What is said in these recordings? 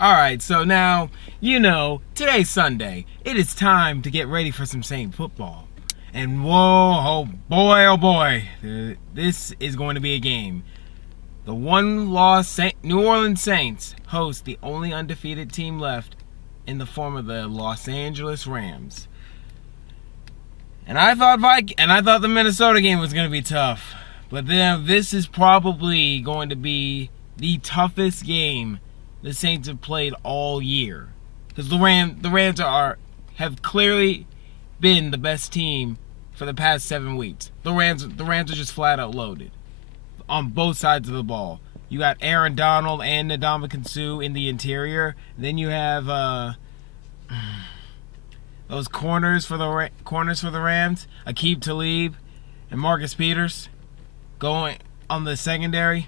Alright, so now, today's Sunday. It is time to get ready for some Saint football. And whoa, oh boy, this is going to be a game. The one-loss New Orleans Saints host the only undefeated team left in the form of the Los Angeles Rams. And I thought the Minnesota game was going to be tough. But then this is probably going to be the toughest game the Saints have played all year, because the Rams have clearly been the best team for the past 7 weeks. The Rams are just flat out loaded on both sides of the ball. You got Aaron Donald and Ndamukong Suh in the interior. Then you have those corners for the Rams, Aqib Talib and Marcus Peters going on the secondary.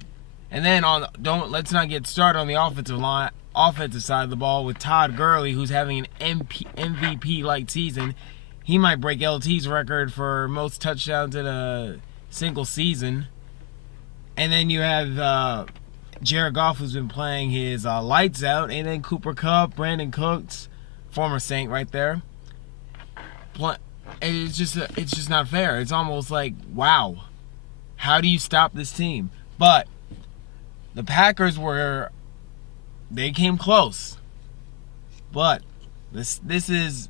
And then let's not get started on the offensive side of the ball with Todd Gurley, who's having an MVP-like season. He might break LT's record for most touchdowns in a single season. And then you have Jared Goff, who's been playing his lights out, and then Cooper Kupp, Brandon Cooks, former Saint right there. It's just not fair. It's almost like, wow, how do you stop this team? But the Packers they came close. But this is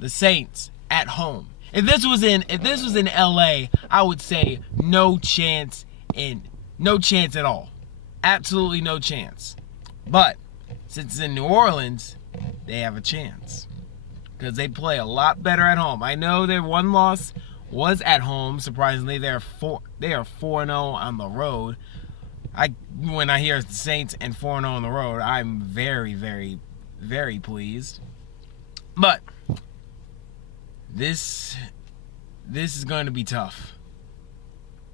the Saints at home. If this was in LA, I would say no chance at all. Absolutely no chance. But since it's in New Orleans, they have a chance, because they play a lot better at home. I know their one loss was at home. Surprisingly, they are 4-0 on the road. When I hear the Saints and 4-0 on the road, I'm very, very, very pleased. But this is going to be tough.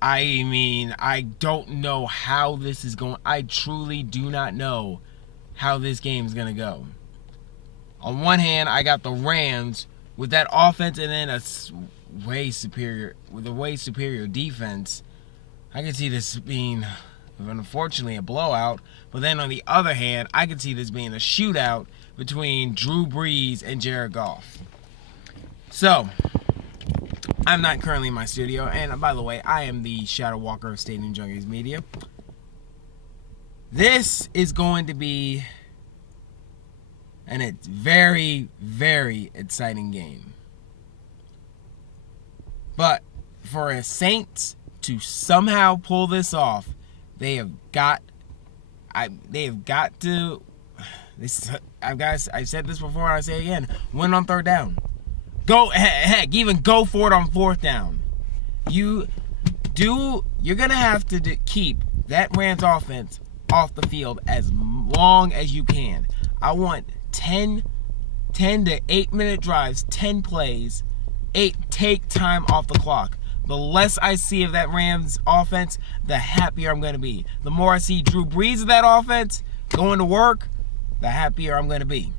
I mean, I don't know how this is going. I truly do not know how this game is going to go. On one hand, I got the Rams with that offense, and then a way superior defense. I can see this being, unfortunately, a blowout. But then on the other hand, I can see this being a shootout between Drew Brees and Jared Goff. So, I'm not currently in my studio, and by the way, I am the Shadow Walker of Stadium Junkies Media. This is going to be a very, very exciting game. But for a Saints to somehow pull this off, I've said this before and I say it again, win on third down. Even go for it on fourth down. You're going to have to keep that Rams offense off the field as long as you can. I want 10 to 8 minute drives, 10 plays, 8 take time off the clock. The less I see of that Rams offense, the happier I'm going to be. The more I see Drew Brees of that offense going to work, the happier I'm going to be.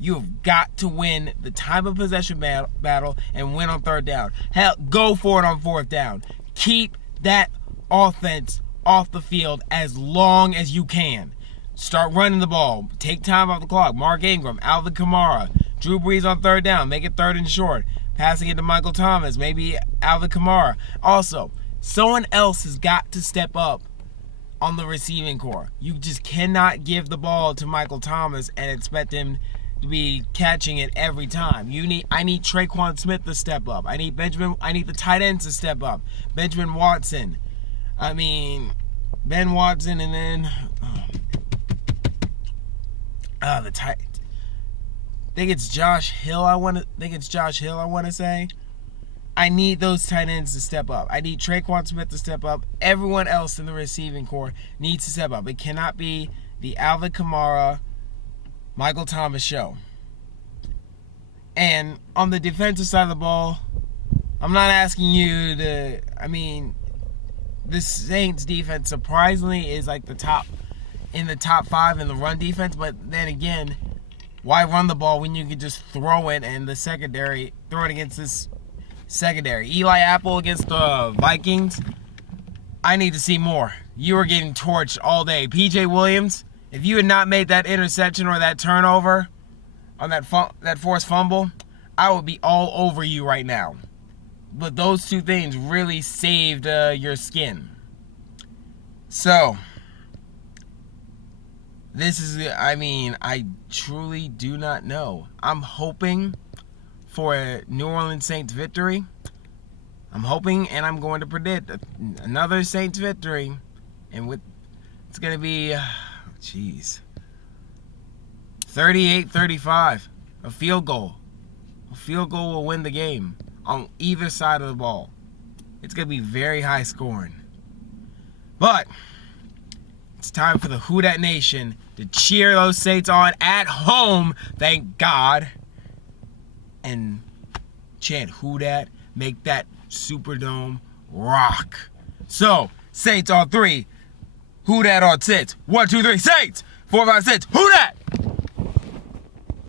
You've got to win the time of possession battle and win on third down. Hell, go for it on fourth down. Keep that offense off the field as long as you can. Start running the ball. Take time off the clock. Mark Ingram, Alvin Kamara, Drew Brees on third down. Make it third and short. Passing it to Michael Thomas, maybe Alvin Kamara. Also, someone else has got to step up on the receiving core. You just cannot give the ball to Michael Thomas and expect him to be catching it every time. I need Traquan Smith to step up. I need the tight ends to step up. Ben Watson, and then I think it's Josh Hill. I want to say. I need those tight ends to step up. I need Traquan Smith to step up. Everyone else in the receiving core needs to step up. It cannot be the Alvin Kamara, Michael Thomas show. And on the defensive side of the ball, I'm not asking you to. The Saints defense surprisingly is like the top 5 in the run defense. But then again, why run the ball when you can just throw it and throw it against this secondary? Eli Apple against the Vikings, I need to see more. You are getting torched all day. PJ Williams If you had not made that interception or that turnover on that forced fumble, I would be all over you right now. But those two things really saved your skin. So, this is, I truly do not know. I'm hoping for a New Orleans Saints victory. I'm hoping, and I'm going to predict another Saints victory. And it's going to be, 38-35. A field goal. A field goal will win the game on either side of the ball. It's going to be very high scoring. But it's time for the Who Dat Nation to cheer those Saints on at home, thank God, and chant Who Dat, make that Superdome rock. So, Saints on 3, Who Dat on 6. 1, 2, 3, Saints! 4, 5, 6, Who Dat!